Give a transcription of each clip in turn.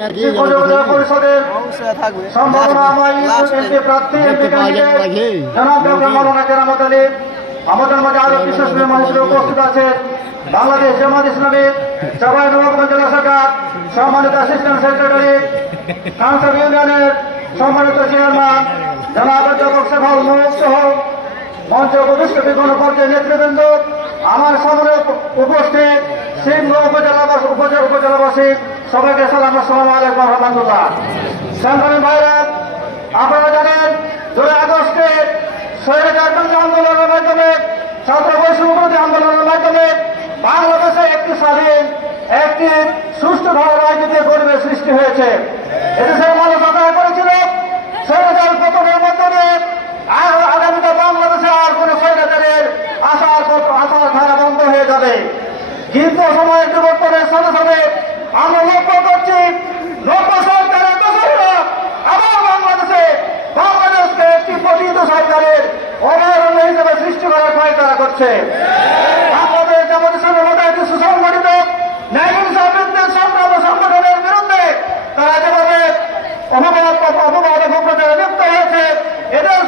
পরিষদের সম্ভাবনাময় এমপি প্রার্থী আমাদের মাঝে আরো বিশেষ মানুষের উপস্থিত আছে। বাংলাদেশ জামাত ইসলামী চাঁপাই নবাবগঞ্জ জেলা শাখার সম্মানিত অ্যাসিস্ট্যান্ট সেক্রেটারি কাউন্সিল ইউনিয়নের সম্মানিত চেয়ারম্যান জনাব অধ্যাপক শেফাউল মুখ সহ মঞ্চে উপবিষ্ট বিভিন্ন পর্যায়ের নেতৃবৃন্দ, আমার সামনে উপস্থিত সিংহ উপজেলাবাসী সবাইকে সালাম, আসসালামু আলাইকুম ওয়া রাহমাতুল্লাহ। সংগ্রামী ভাইরা, আপনারা জানেন 2 আগস্টে স্বৈরাচার বিরোধী আন্দোলনের মাধ্যমে, ছাত্র বৈষম্য বিরোধী আন্দোলনের মাধ্যমে বাংলাদেশে একটি স্বাধীন, একটি সুষ্ঠুভাবে রাজনীতির পরিবেশ সৃষ্টি হয়েছে। এদেশের মানুষ আশা করেছিল স্বৈরাচার পতনের মধ্য দিয়ে আগামীতে বাংলাদেশে আর কোন স্বৈরাচারের আশার ধারা বন্ধ হয়ে যাবে। কিন্তু সময়ের বিবর্তনের সাথে সাথে আমরা লক্ষ্য করছি নব্বই সরকারের দোষরা আবার বাংলাদেশকে একটি পতিত সরকারের অভয়ারণ্য হিসেবে সৃষ্টি করার পায়তারা করছে। বাংলাদেশ জামাত ইসলামের মতো একটি সুসংগঠিত সংগঠনের বিরুদ্ধে তারা যেভাবে অপপ্রচারে লিপ্ত হয়েছে, এদের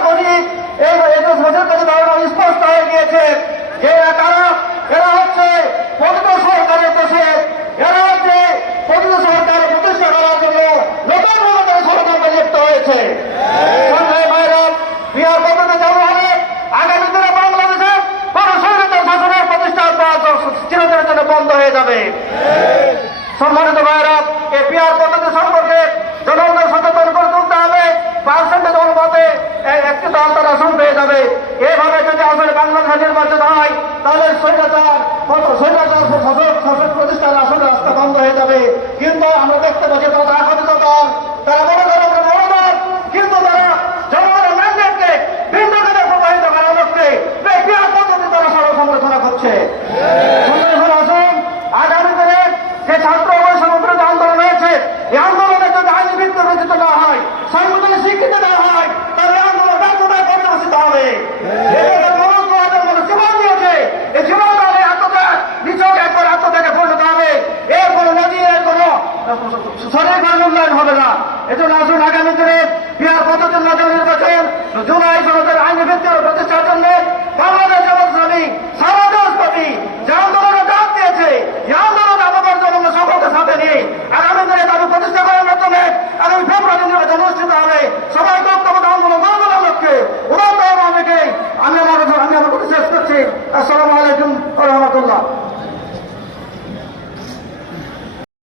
ধারণা স্পষ্ট হয়ে গিয়েছে যে এরা হচ্ছে পতিত সরকারের দেশে, এরা হচ্ছে পতিত সরকার প্রতিষ্ঠা করার জন্য নতুন ষড়যন্ত্রে লিপ্ত হয়েছে। বিহার পদ্ধতি চালু হলে আগামী দিনে বাংলাদেশে কোন স্বৈরাচার শাসনের প্রতিষ্ঠান চিরদিনের জন্য বন্ধ হয়ে যাবে। সম্মানিত ভাইয়েরা, এই বিহার পদ্ধতি সম্পর্কে জনগণকে সচেতন করে তুলতে হবে। পার্সেন্টেজ অনুপাতে একটি দল তারা আসন পেয়ে যাবে। এভাবে যদি আসলে বাংলাদেশ নির্বাচন হয় তাহলে স্বৈরাচার শাসন প্রতিষ্ঠান আসলে রাস্তা বন্ধ হয়ে যাবে। কিন্তু আমরা দেখতে পাচ্ছি তারা আহত দল, তারা বড় দল, কিন্তু তারা জনগণের ম্যান্ডেটকে ভিন্ন দিকে প্রবাহিত করার লক্ষ্যে বিহার পদ্ধতি তারা সমালোচনা করছে। আসুন, আগামী দিনে যে ছাত্র বৈষম্য বিরোধী আন্দোলন হয়েছে, এই আন্দোলনে যদি আইনি ভিত্তি রচিত না হয়, সাংবিধানিক স্বীকৃতি না হয়, তাহলে আন্দোলন ব্যর্থতায় পর্যবসিত হবে। জীবন দিয়েছে, এই জীবন তাহলে নিচক একবার আত্মত্যাগে পরিণত হবে। এর কোনো নদী, এর কোনো সরকার মূল্যায়ন হবে না। এজন্য আসুন আগামী দিনে বিহার পদ্ধতির মাধ্যমে নির্বাচন জুলাই সনদের আইনি ভিত্তি প্রতিষ্ঠার জন্য বাংলাদেশ জামাত ইসলামী সারা